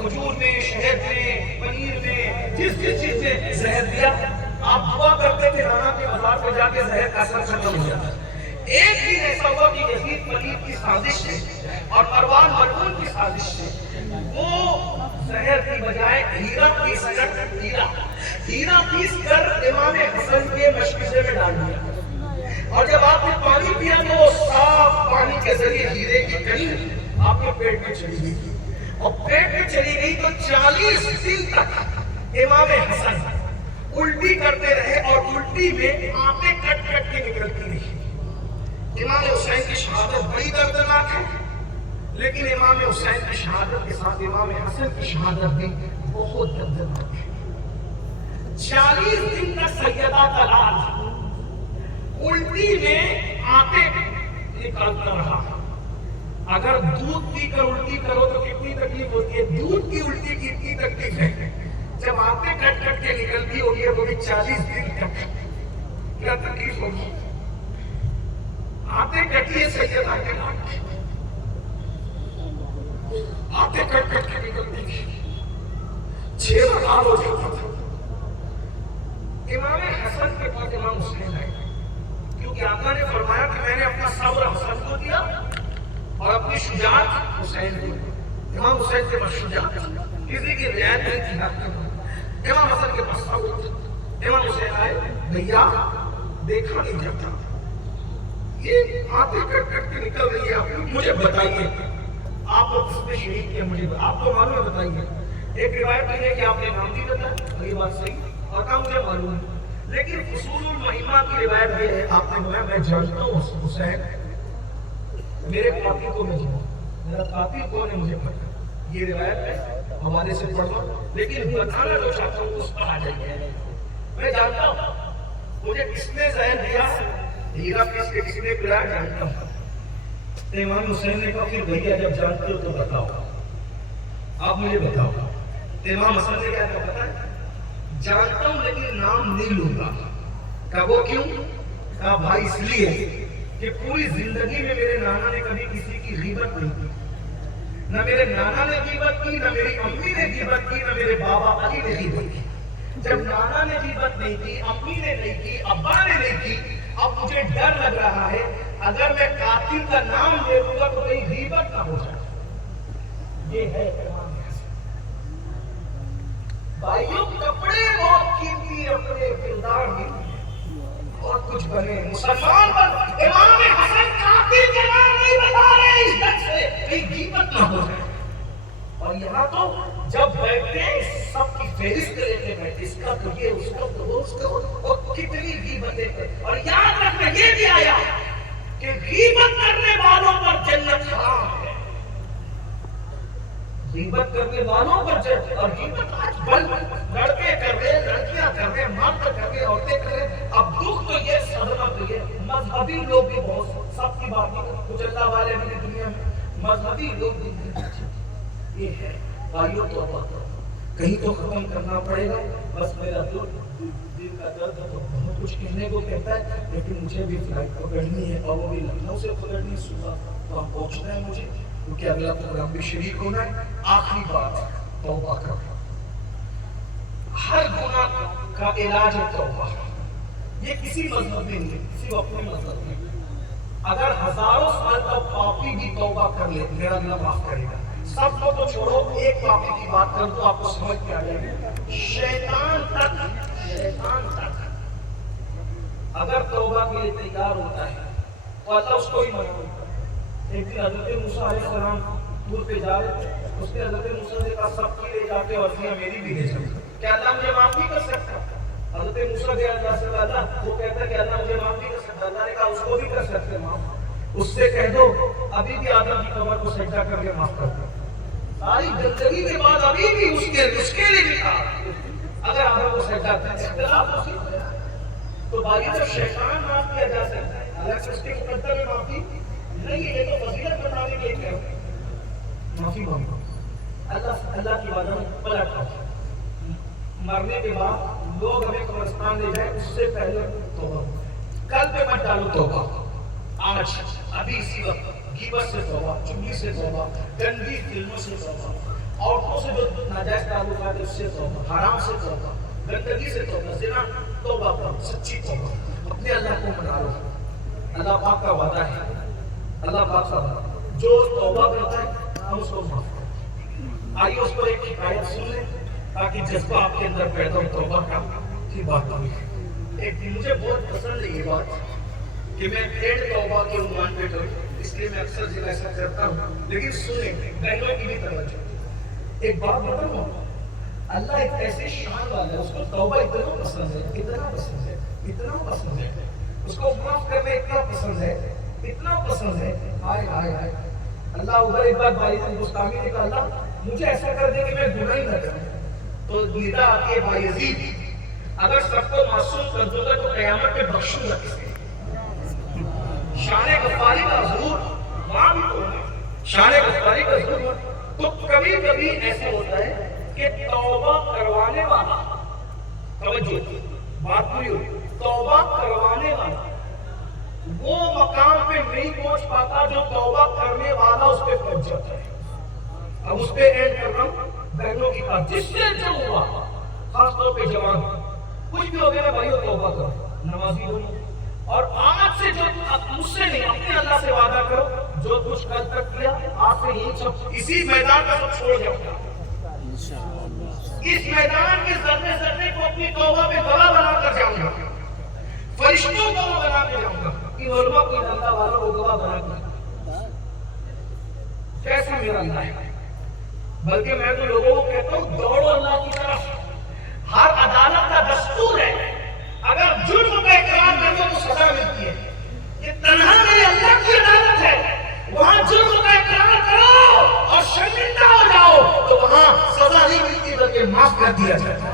کھجور میں، شہد میں، پنیر میں، جس چیز میں زہر دیا، آپ دعا کرتے تھے رانا کے بازار پہ جا کے زہر کا اثر ختم ہو جاتا۔ ایک دن ایسا ہوا کہ یزید ملیک کی سازش سے اور مروان مرہون کی سازش سے وہ زہر کی بجائے ہیرا پیس کر امام حسن کے مشکزے میں ڈال دیا، اور جب آپ نے پانی پیا تو صاف پانی کے ذریعے ہیرے کی کڑی آپ کے پیٹ میں چلی گئی، اور پیٹ میں چلی گئی تو 40 دن تک امام حسن الٹی کرتے رہے، اور الٹی میں آنتیں کٹ کٹ کے نکلتی رہی۔ امام حسین کی شہادت بڑی دردناک ہے، لیکن امام حسین کی شہادت کے ساتھ امام حسن کی شہادت بھی بہت دردناک ہے۔ 40 دن کا سیدہ طلال الٹی میں آنتیں نکالتا رہا۔ اگر دودھ پی کر الٹی کرو تو کتنی تکلیف ہوتی ہے، دودھ کی الٹی کی اتنی تکلیف ہے، جب آنتیں کٹ کٹ کے نکلتی ہوگی وہ بھی 40 دن تک، کیا تکلیف ہوگی۔ آنتیں کٹیے سیدہ کے نام، آنتیں کٹ کٹ کے نکلتی تھی، 6 سال ہو جاتا تھا۔ امام حسن کے پاس امام حسین آئے، کیونکہ آقا نے فرمایا کہ میں نے اپنا صبر حسن کو دیا اور اپنی شجاعت حسین کو۔ امام حسین کے پاس شجاعت کسی کی رعایت نہیں تھی، امام حسن کے پاس صبر۔ امام حسین آئے، بھیا دیکھا نہیں جاتا، یہ آنتیں کٹ کٹ کے نکل رہی ہے، مجھے بتائیے آپ کو کس میں شہید کیا، مجھے آپ کو معلوم ہے بتائیے۔ ایک روایت ہے کہ آپ نے نام بھی بتایا، یہ بات صحیح، اور کہا مجھے معلوم ہے، لیکن فصول المہمہ کی روایت یہ ہے آپ نے بتایا میں جانتا ہوں حسین، میرے قاتل کو میں جانتا، میرا قاتل کون ہے مجھے پتا، یہ روایت ہے حوالے سے پڑھ لو، لیکن بتانا جو چاہتا ہوں اس پر آ جائیے۔ میں جانتا ہوں مجھے کس نے زہر دیا، ہیرا پیس کے کس نے پلایا، جانتا ہوں۔ امام حسین نے کہا پھر بھیا جب جانتے ہو تو بتاؤ، آپ مجھے بتاؤ۔ امام حسن نے کیا کہا پتا ہے، جانتا ہوں لیکن نام نہیں لوں گا۔ کہا وہ کیوں؟ کہا بھائی اس لیے کہ پوری زندگی میں میرے نانا نے کبھی کسی کی غیبت نہیں کی، نہ میرے نانا نے غیبت کی، نہ میری امی نے غیبت کی، نہ میرے بابا علی نے غیبت کی۔ جب نانا نے غیبت نہیں کی، امی نے نہیں کی، ابا نے نہیں کی، اب مجھے ڈر لگ رہا ہے اگر میں قاتل کا نام لے لوں گا تو کہیں غیبت نہ ہو جائے۔ یہ ہے امام حسن۔ بھائیوں کپڑے بہت قیمتی، اپنے کردار میں بہت کچھ بنے، مسلمان بن۔ امام حسن قاتل کے نام نہیں بتا رہے اس ڈر سے کہیں غیبت نہ ہو جائے۔ اور یہاں تو جب بیٹھتے سب کی فہرست لیتے بیٹھتے، اس کا تو یہ، اس کا تو وہ، اس کا اور کتنی غیبتیں۔ اور یاد رکھنا یہ بھی آیا کہ غیبت کرنے والوں پر جنت حرام ہے، غیبت کرنے والوں پر جنت۔ اور غیبت آج لڑکے کر رہے، لڑکیاں کر رہے، مرد کر رہے، عورتیں کر رہے۔ اب دکھ تو یہ، صدمہ تو یہ، مذہبی لوگ بھی بہت، سب کی بات نہیں، کچھ اللہ والے بھی دنیا میں مذہبی لوگ بھی یہ ہے۔ بھائیوں توبہ کرو، کہیں تو ختم کرنا پڑے گا۔ بس میرا دل کا درد تو بہت کچھ کہنے کو کہتا ہے، لیکن مجھے بھی فلائٹ پکڑنی ہے، اور وہ بھی لکھنؤ سے پکڑنی ہے، صبح تو ہم پہنچنا ہے مجھے، کیونکہ اگلا پروگرام بھی شریک ہونا ہے۔ آخری بات، توبہ کرو۔ ہر گناہ کا علاج ہے توبہ۔ یہ کسی مذہب میں نہیں، کسی اپنے مذہب میں۔ اگر ہزاروں سال کا پاپی بھی توبہ کر لے میرا اللہ معاف کرے گا۔ سب کو تو چھوڑو، ایک پاپی کی بات کر تو آپ کو سمجھ کے آ جائے گا۔ شیطان تک اگر توبہ کے لیے تیار ہوتا ہے تو اللہ اس کو ہی منظور کرتا ہے۔ ایک دن حضرت موسیٰ علیہ السلام دور پہ جا رہے تھے، اس نے حضرت موسیٰ نے کہا سب کی لے جاتے اور میری بھی لے جاتے، کیا اللہ مجھے معاف نہیں کر سکتا؟ حضرت موسیٰ نے اللہ سے کہا، وہ کہتا ہے کہ اللہ مجھے معاف نہیں کر سکتا۔ اللہ نے کہا اس کو بھی کر سکتے معاف، اس سے کہہ دو ابھی بھی آدم کی قبر کو سجدہ کر کے معاف کر دو۔ ساری زندگی کے بعد ابھی بھی اس کے لیے بھی کہا اگر آدم کو سجدہ کرے، اختلاف اسی میں ہے۔ تو بھائی تو شیطان معاف کیا جا سکتا ہے، اللہ سے اس کے مقدر میں معافی نہیں ہے، تو فضیلت بتانے کے لیے معافی مانگو، اللہ کی بات میں پلٹ آؤ۔ مرنے کے بعد لوگ ہمیں قبرستان لے جائیں، اس سے پہلے توبہ، کل پہ مت ڈالو توبہ، آج ابھی اسی وقت غیبت سے توبہ، چغلی سے توبہ، گندی فلموں سے توبہ، عورتوں سے جو ناجائز تعلقات ہے اس سے توبہ، حرام سے توبہ، گندگی سے توبہ، زنا توبہ کرو، سچی توبہ، اپنے اللہ کو منا لو۔ اللہ پاک کا وعدہ ہے، اللہ پاک کا وعدہ، جو توبہ کرتا ہے ہم اس کو معاف کرتے ہیں۔ آئیے اس پر ایک حکایت سن لیں تاکہ جذبہ آپ کے اندر پیدا ہو توبہ کا کی بات ہوئی۔ ایک مجھے بہت پسند ہے یہ بات کہ میں اینڈ توبہ کے عنوان پہ کروں، اس لیے میں اکثر جگہ ایسا کرتا ہوں، لیکن سنیں بہنوں کی بھی توجہ۔ ایک بات بتاؤں، اللہ ایک ایسے شان والا ہے، اس کو توبہ اتنا پسند ہے، اتنا پسند ہے، اتنا پسند ہے، اس کو معاف کرنا اتنا پسند ہے، اتنا پسند ہے، ہائے ہائے ہائے۔ اللہ ادھر ایک بار بھائی گستاخی نے کہا اللہ مجھے ایسا کر دے کہ میں گناہ ہی نہ کروں، تو ندا آتی ہے بھائی یزید اگر سب کو معصوم کر دوں گا تو قیامت میں بخشوں گا کسے؟ شان غفاری کا ظہور وہاں بھی تو ہے، شان غفاری کا ظہور۔ تو کبھی کبھی ایسا ہوتا ہے کہ توبہ کروانے والا، توجہ بات پوری ہوئی، توبہ کروانے والا وہ مقام پہ نہیں پہنچ پاتا جو توبہ کرنے والا اس پہ پہنچ جاتا ہے۔ اب اس پہ اینڈ کر رہا ہوں بہنوں کی بات، جس سے جو ہوا خاص طور پہ جوان کچھ بھی ہو گیا بھائیو توبہ کرو، نمازی ہو، اور آج سے جو مجھ سے نہیں اپنے اللہ سے وعدہ کرو جو کچھ کل تک کیا آج سے یہی سب اسی میدان کا سب چھوڑ جاؤ گا، اس میدان کے ذرے ذرے کو اپنی توبہ میں گواہ بنا کر جاؤں گا، فرشتوں کو بنا کے جاؤں گا، ان علماء کو اللہ والوں کو گواہ بنا کے۔ کیسا میرا اللہ ہے، بلکہ میں تو لوگوں کو کہتا ہوں دوڑو اللہ کی طرف۔ ہر عدالت کا دستور ہے اگر جرم کا اقرار کر دو تو سزا ملتی ہے، یہ تنہا میرے اللہ کی عدالت ہے، وہاں جرم کا اقرار کرو اور شرمندہ ہو جاؤ تو وہاں سزا نہیں ملتی بلکہ معاف کر دیا جاتا ہے،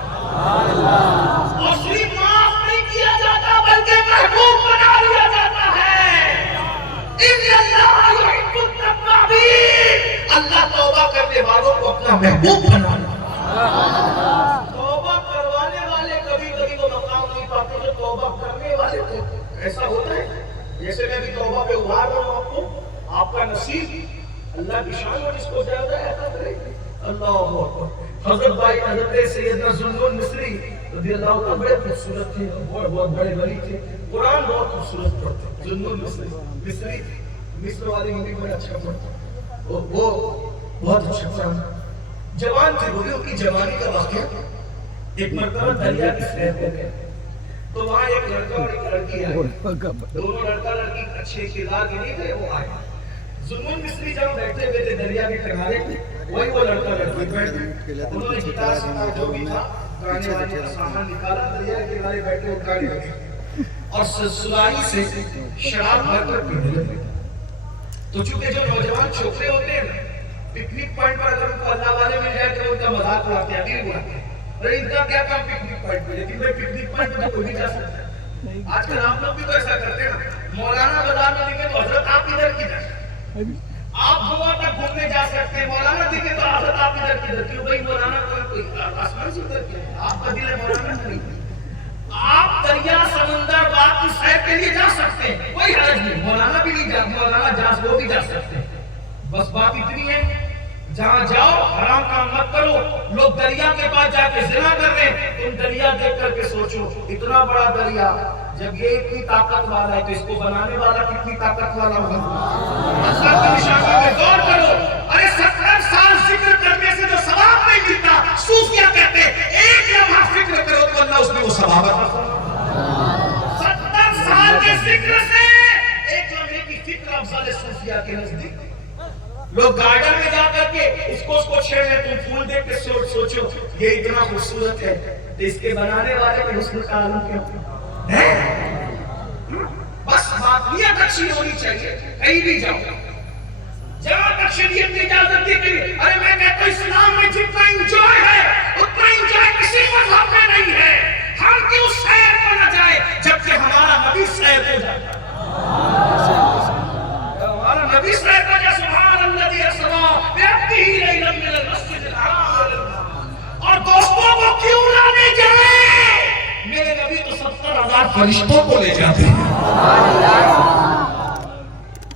اور صرف معاف نہیں کیا جاتا بلکہ محبوب بنا لیا جاتا ہے۔ ان اللہ یحب التوابین، اللہ توبہ کرنے والوں کو اپنا محبوب بنا لیا۔ توبہ کروانے والے کبھی کبھی وہ مقام نہیں پاتے جو توبہ کرنے والے کو ایسا ہوتا ہے، جیسے میں بھی توبہ پہ ابھار رہا ہوں آپ کا نصیب اللہ کی شان اور اس کو زیادہ عطا کرے گی۔ اللہ اکبر۔ حضرت بھائی حضرت سیدنا ذوالنون مصری رضی اللہ عنہ بڑے خوبصورت تھے، بہت بڑے ولی تھے، قرآن بہت خوبصورت پڑھتے۔ ذوالنون مصری مصر والے ہندی بڑا اچھا پڑھتے، وہ بہت اچھا پڑھا، جوان تھے، وہ بھی ان کی جوانی کا واقعہ۔ ایک مرتبہ دریا کی سیر کو گئے تو وہاں ایک لڑکا اور ایک لڑکی آئے، دونوں لڑکا لڑکی اچھے کردار کے نہیں تھے، وہ آئے۔ ذوالنون مصری جب بیٹھے ہوئے تھے دریا کے کنارے، وہی وہ لڑکا لڑکی بیٹھے، انہوں نے گٹار سنا جو بھی تھا گانے وانے کا سامان نکالا، دریا کے کنارے بیٹھے وہ گانے لگے اور سلائی سے شراب بھر کر پینے لگے۔ تو چونکہ جو نوجوان چھوکرے ہوتے ہیں نا، پکنک پوائنٹ پر اگر ان کو اللہ والے مل جائے تو ان کا مذاق اڑاتے ہیں، ابھی اڑاتے ہیں، ارے ان کا کیا کام پکنک پوائنٹ پہ، لیکن بھائی پکنک پوائنٹ پہ تو کوئی بھی جا سکتا ہے۔ آج کل آپ لوگ بھی تو ایسا کرتے ہیں نا، مولانا بازار میں دکھے تو حضرت آپ ادھر کدھر، آپ گوا تک گھومنے جا سکتے ہیں، مولانا دکھے تو حضرت آپ ادھر کدھر، کیوں بھائی مولانا کوئی آسمان سے ادھر کیا، آپ کا دل ہے مولانا نہیں۔ آپ دریا سمندر باغ کی سیر کے لیے جا سکتے ہیں، کوئی حرج نہیں، مولانا بھی نہیں جا، مولانا جاس وہ بھی جا سکتے ہیں، بس بات اتنی ہے جہاں جاؤ حرام کام مت کرو۔ لوگ دریا کے پاس جا کے زنا کر رہے ہیں، تم دریا دیکھ کر کے سوچو اتنا بڑا دریا جب یہ اتنی طاقت والا ہے تو اس کو بنانے والا کتنی طاقت والا ہوگا۔ اللہ کی نشانی میں غور کرو، ارے 70 سال ذکر کرنے سے جو ثواب نہیں ملتا، صوفیہ کہتے ہیں ایک لمحہ فکر کرو تو اللہ اس میں وہ ثواب عطا فرمائے۔ 70 سال کے ذکر سے ایک لمحے کی فکر افضل ہے صوفیہ کے نزدیک۔ لوگ گارڈن میں جا کر کے اس کو چھیڑنے، تم پھول دیکھ کے سوچو یہ اتنا خوبصورت ہے تو اس کے بنانے والے کے حسن کا عالم کیا ہے؟ بس باقیت اچھی ہونی چاہیے، کہیں بھی جاؤ جہاں تک شریعت نے اجازت دی کہ ارے میں کہتا ہوں اسلام میں جتنا انجوائے ہے اتنا انجوائے کسی مذہب میں نہیں ہے۔ ہم کیوں سیر کو نہ جائے جبکہ ہمارا نبی سیر کو جاتا ہے، ہمارا نبی سیر کو جاتا ہے۔ سبحان الذی اسریٰ بعبدہ لیلا من المسجد الحرام، اور دوستوں کو کیوں لانے جائیں، میرے نبی تو 70,000 فرشتوں کو لے جاتے ہیں،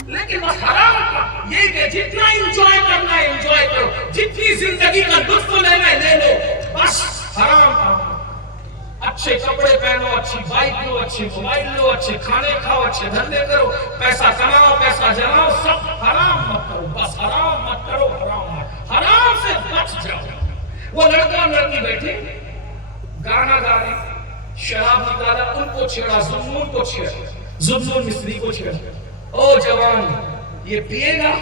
لیکن بس حرام کا یہ کہ جتنا انجوائے کرنا ہے انجوائے کرو، جتنی زندگی کا لطف لینا ہے لے لو، بس حرام کام۔ اچھے کپڑے پہنو، اچھی بائک لو، اچھے موبائل لو، اچھے کھانے کھاؤ، اچھے دھندے کرو، پیسہ کماؤ، پیسہ جماؤ، سب حرام مت کرو، بس حرام مت کرو، حرام سے بچ جاؤ۔ وہ لڑکا اور لڑکی بیٹھے گانا گا رہے، شراب نکالا، ان کو چھیڑا، ذنون کو چھیڑا، ذنون مصری کو چھیڑا، او جوان یہ پیے گا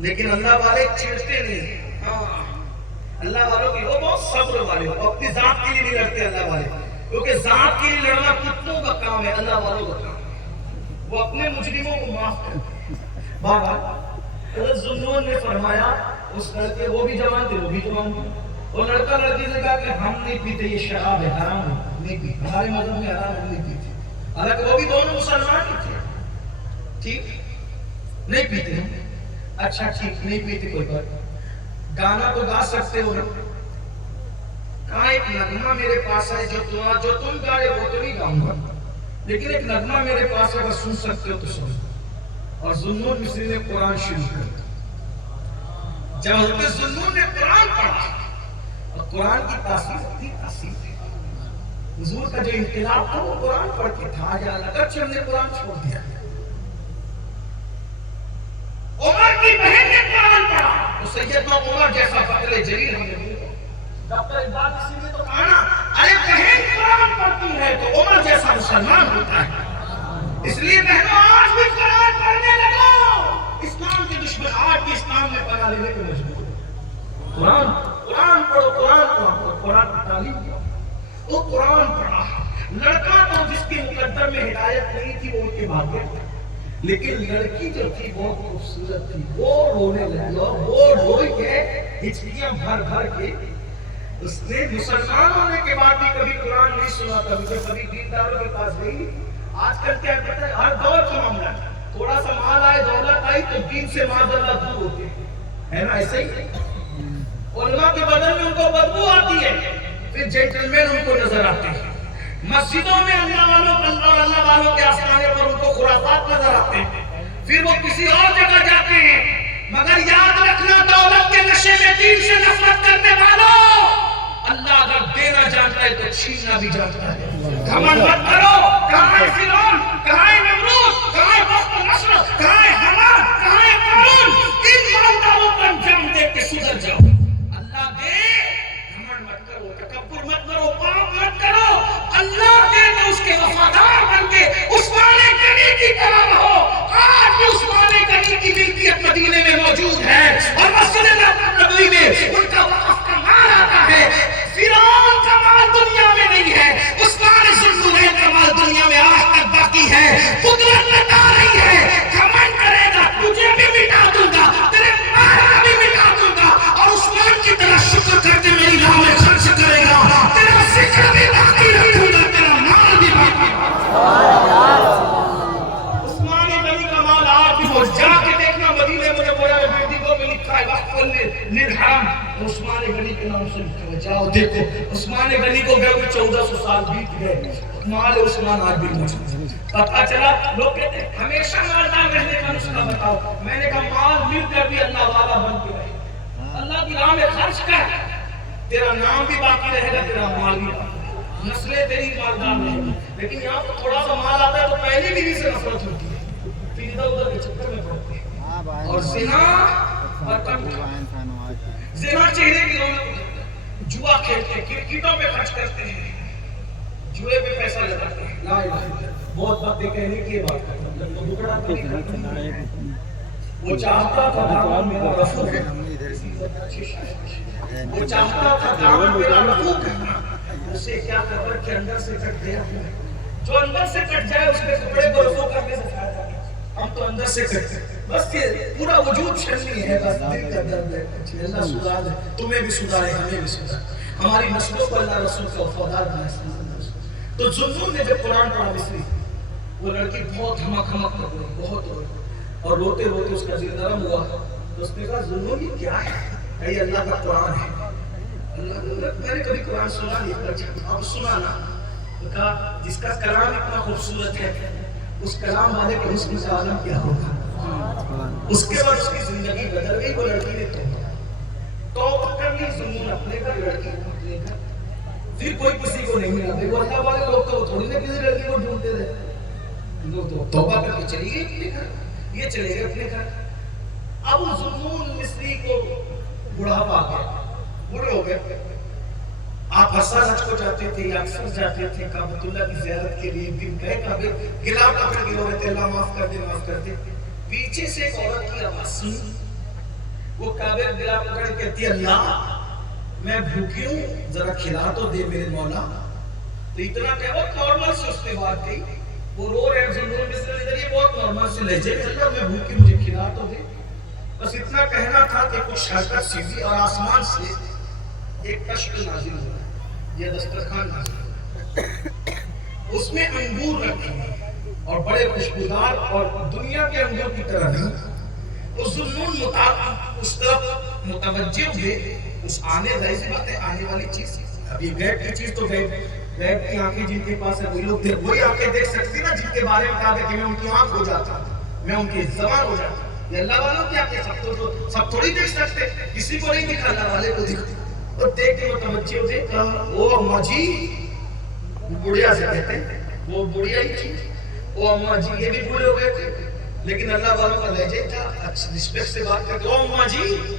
لیکن اللہ والے چھیڑتے نہیں۔ ہاں اللہ والوں کی وہ بہت صبر والے، وہ اپنی ذات کے لیے نہیں لڑتے اللہ والے، کیونکہ ذات کے لیے لڑنا کتنوں کا کام ہے، اللہ والوں کا کام۔ وہ اپنے مجرموں کو معاف کرتے۔ بابا حضرت ذنون نے فرمایا اس لڑکے، وہ بھی جوان تھے، وہ بھی جوان تھے، وہ لڑکا لڑکی سے کہا کہ ہم نہیں پیتے، یہ شراب ہے، حرام ہے، نہیں پیتے، ہمارے مذہب میں حرام ہے، نہیں پیتے۔ حالانکہ وہ بھی دونوں مسلمان ہی تھے، ٹھیک نہیں پیتے ہیں، اچھا ٹھیک نہیں پیتے، کوئی بات، گانا تو گا سکتے ہو نا؟ کہاں ایک نغمہ میرے پاس ہے جو تم گا رہے وہ تو نہیں گاؤں گا، لیکن ایک نغمہ میرے پاس ہے، اگر سن سکتے ہو تو سن۔ اور ذنون مصری نے قرآن شروع کر دیا۔ جب حضرت ذنون نے قرآن پڑھا، اور قرآن کی تاثیر اتنی تاثیر ہے، حضور کا جو انقلاب تھا وہ قرآن پڑھ کے تھا، یا اگرچہ ہم نے قرآن چھوڑ دیا۔ عمر کی بہن نے قرآن پڑھا، تو سیدنا عمر جیسا فضل جلیل ہم نے دیکھا۔ ڈاکٹر اقبال اسی نے تو کہا نا، ارے بہن قرآن پڑھتی ہے تو عمر جیسا مسلمان ہوتا ہے۔ اس لیے بہنوں آج بھی قرآن پڑھنے لگو، اسلام کے دشمن آج بھی اسلام میں پناہ لینے کو مجبور ہیں۔ قرآن پڑھو، قرآن کی تعلیم دو۔ وہ قرآن پڑھا، لڑکا تو جس کی مقدر میں ہدایت نہیں تھی وہ ان کے بھاگ گئے، لیکن لڑکی جو تھی بہت خوبصورت تھی، وہ رونے لگی، اور وہ روئی کے ہچکیاں بھر بھر کے، اس نے مسلمان ہونے کے بعد بھی کبھی قرآن نہیں سنا تھا، کبھی دینداروں کے پاس گئی۔ آج کل کیا کہتے ہیں، ہر دور کا معاملہ، تھوڑا سا مال آئے، دولت آئی تو دین سے معاذ اللہ دور ہوتے ہے نا، ایسے ہی علماء کے بدن میں ان کو بدبو آتی ہے، پھر جینٹلمین ان کو نظر آتے ہیں، مسجدوں میں اللہ والوں کے آستانے پر ان کو خرافات نظر آتے ہیں، پھر وہ کسی اور جگہ جاتے ہیں۔ مگر یاد رکھنا، دولت کے نشے میں دین سے نفرت کرنے والوں، اللہ اگر دینا جانتا ہے تو چھیننا بھی جانتا ہے۔ گھمنڈ مت کرو، کہاں ہے فرعون، کہاں ہے نمرود، کہاں ہے وقت نصر، کہاں ہے حمان، کہاں ہے قارون، ان مالداروں کو انجام دے کے سدھر جاؤ۔ اللہ دے، گھمنڈ مت کرو، تکبر مت کرو، پاپ مت کرو، اللہ دے تو اس کے وفادار بن کے عثمان غنی کی طرح رہو۔ آج بھی عثمان غنی کی ملکیت مدینے میں موجود ہے، اور مسجد نبوی میں ان کا وقف کا مال آتا ہے۔ فرعون کا مال دنیا میں نہیں ہے، عثمان ذوالنورین کا مال دنیا میں آج تک باقی ہے۔ قدرت بتا رہی ہے، گھمنڈ کرے گا تجھے بھی مٹا دوں گا، تیرے مال کو بھی مٹا دوں گا، اور عثمان کی طرح شکر کر کے میری راہ میں خرچ کرے گا، تیرا ذکر بھی باقی رکھوں گا، تیرا مال بھی باقی رکھوں گا۔ عثمان غنی کا مال آج بھی موجود، جا کے دیکھنا مدینے منورہ میں بلڈنگوں میں لکھا ہے وقف للحرم، عثمان غنی کے نام سے لکھا ہے، جاؤ دیکھو۔ عثمان غنی کو گئے ہوئے 1400 سال بیت گئے، مال عثمان آج بھی موجود۔ پتہ چلا، لوگ کہتے ہیں ہمیشہ مالدار رہنے کا نسخہ بتاؤ، میں نے کہا مال مل کر بھی اللہ والا بن کے رہے، اللہ کی راہ میں خرچ کر، تیرا نام بھی باقی رہے گا، تیرا مال بھی باقی رہے گا، نسلیں تیری مالدار رہے گی۔ لیکن یہاں تو تھوڑا سا مال آتا ہے تو پہلی بیوی سے نفرت ہوتی ہے، پھر ادھر ادھر کے چکر میں پڑتے ہیں، اور زنا زنا چہرے کی رونق، جوا کھیلتے ہیں، کرکٹوں پہ خرچ کرتے ہیں، جوئے پہ پیسہ لگاتے ہیں، لا الہ الا اللہ۔ بہت باتیں کہنے کی بات کرتا ہوں، بکڑا تو نہیں کرتا، وہ چاہتا تھا دامن میرا رفو کرنا، وہ چاہتا تھا دامن میرا رفو کرنا، اسے کیا خبر کہ اندر سے کٹ گیا، جو اندر سے کٹ جائے اس کے کپڑے کو رفو کرنے سے فائدہ نہیں، ہم تو اندر سے کٹتے ہیں، بس یہ پورا وجود چھلنی ہے، بس دل کا درد ہے، اللہ سدھار دے، تمہیں بھی سدھارے، ہمیں بھی سدھارے، ہماری نسلوں کو اللہ رسول کا وفادار بنائے۔ تو ذوالنور نے جب قرآن پڑھا مصری، وہ لڑکی بہت ہمک ہمک کر رہی، بہت روئی، اور روتے روتے اس کا دل نرم ہوا، تو اس نے کہا ذوالنور یہ کیا ہے؟ یہ اللہ کا قرآن ہے۔ میں نے کبھی قرآن سنا نہیں، اب سنا نا، تو کہا جس کا کلام اتنا خوبصورت ہے، اس کلام والے کے حسن کا عالم کیا ہوگا۔ اس کے بعد اس کی زندگی بدل گئی. وہ لڑکی نے توبہ کر لی, ظلم اپنے گھر, لڑکی اپنے گھر. پھر کوئی کسی کو نہیں ملا. دیکھو اللہ والے لوگ تو تھوڑی نہ کسی لڑکی کو ڈھونڈتے تھے, تو توبہ کر کے چلی گئی اپنے گھر, یہ چلے گئے اپنے گھر. اب وہ ذوالنون مصری کو بڑھاپا آ گیا, بوڑھے ہو گئے. آپ ہر سال حج کو جاتے تھے یا اکثر جاتے تھے کعبۃ اللہ کی زیارت کے لیے. ایک دن گئے کعبے, گلا پکڑ کے رو رہے تھے, اللہ معاف کر دے معاف کر دے. پیچھے سے ایک عورت کی آواز سنی, وہ کعبے گلا پکڑ کے کہتی ہے اللہ میں بھوکی ہوں, ذرا کھلا تو دے میرے مولا. تو اتنا کہ وہ نارمل سے اس نے بات کہی, وہ رو رہے ہیں ذوالنون مصری ادھر, یہ بہت نارمل سے لہجے میں, اللہ میں بھوکی مجھے کھلا تو دے. بس اتنا کہنا تھا کہ کچھ حرکت سی ہوئی اور آسمان سے ایک کشک نازل ہوا, یہ دسترخوان نازل ہوا. اس میں انگور رکھے ہیں اور بڑے خوشبودار اور دنیا کے انگور کی طرح نہیں. اس ذوالنون اس طرف متوجہ ہوئے. اس آنے ظاہر سی بات ہے آنے والی چیز, اب یہ غیب کی چیز تو غیب کی آنکھیں جن کے پاس ہے وہی لوگ وہی آنکھیں دیکھ سکتی نا جن کے بارے میں کہا کہ میں ان کی آنکھ ہو جاتا, میں ان کی زبان ہو جاتا. یہ اللہ والوں کیا کہ سب تھوڑی دیکھ سکتے, کسی کو نہیں دکھا, اللہ والے کو دکھتے. اور دیکھ کے متوجہ ہوئے, کہا او اماں جی, بڑھیا سے کہتے ہیں وہ بڑھیا ہی تھی, او اماں جی. یہ بھی بوڑھے ہو گئے تھے لیکن اللہ والوں کا لہجہ تھا, اچھا رسپیکٹ سے بات کرتے, او اماں جی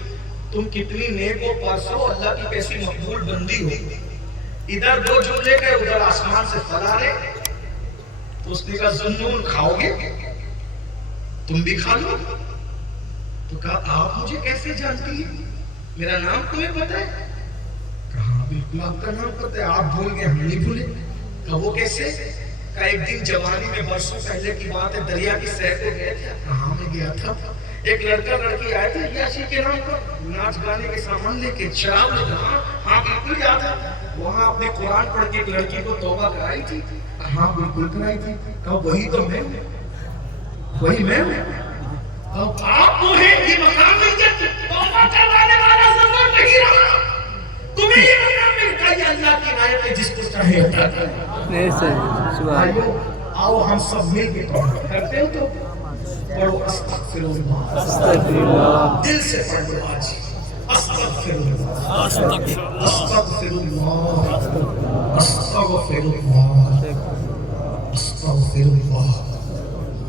تم کتنی نیک ہو, پرسو اللہ کی کیسی مقبول بندی ہو. ادھر دو جملے کے ادھر آسمان سے پھل آ رہے. تو اس نے کہا ذوالنون کھاؤ گے, تم بھی کھا لو. تو کہا آپ مجھے کیسے جانتی ہیں, میرا نام تمہیں پتہ ہے؟ کہا بالکل آپ کا نام پتہ ہے, آپ بھول گئے ہم نہیں بھولے. کہا وہ کیسے؟ کہا ایک دن جوانی میں برسوں پہلے کی بات ہے, دریا کی سیر کو گئے تھے. کہاں میں گیا تھا, ایک لڑکا لڑکی آئے تھے یاشی کے نام پر, ناچ گانے کے سامان لے کے, شراب لے کے. ہاں بالکل یاد ہے, وہاں آپ نے قرآن پڑھ کے ایک لڑکی کو توبہ کرائی تھی. ہاں بالکل کرائی تھی. کہا وہی تو میں ہوں, وہی میں ہوں. آپ کو ہے یہ مقام نہیں ہے, توبہ کروانے والا ضرور نہیں رہا, تمہیں یہ مقام ملتا ہے. اللہ کی عنایت ہے, جس کو چاہے عطا کرے. بھائیو آؤ ہم سب مل کے توبہ کرتے ہو تو پڑھو استغفر اللہ, استغفر اللہ, دل سے پڑھو آج استغفر اللہ, استغفر اللہ, استغفر اللہ, استغفر اللہ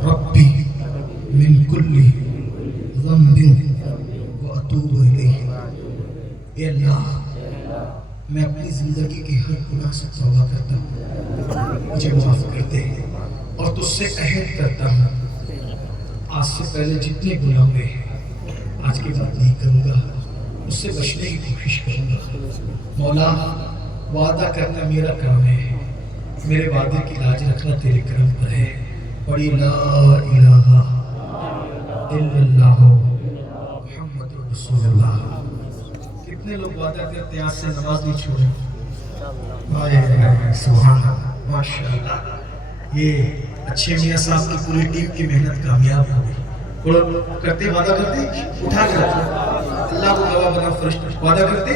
ربی من کل ذنب واتوب الیہ. اے اللہ میں اپنی زندگی کے ہر گناہ سے توبہ کرتا ہوں, مجھے معاف کر دے. اور تجھ سے عہد کرتا ہوں آج سے پہلے جتنے گناہ ہوئے آج کے بعد نہیں کروں گا, اس سے بچنے کی کوشش کروں گا. مولا وعدہ کرنا میرا کام ہے, میرے وعدے کی لاج رکھنا تیرے کرم پر ہے. پڑھی لا الہ الا اللہ محمد رسول اللہ. کتنے لوگ وعدہ کرتے ہیں آج سے نماز نہیں چھوڑیں. سبحان اللہ, ماشاءاللہ. یہ اچھے میاں صاحب کی پوری ٹیم کی محنت کامیاب ہو گئی. کرتے وعدہ کرتے اٹھا کر اللہ کو گواہ بنا فرشتہ وعدہ کرتے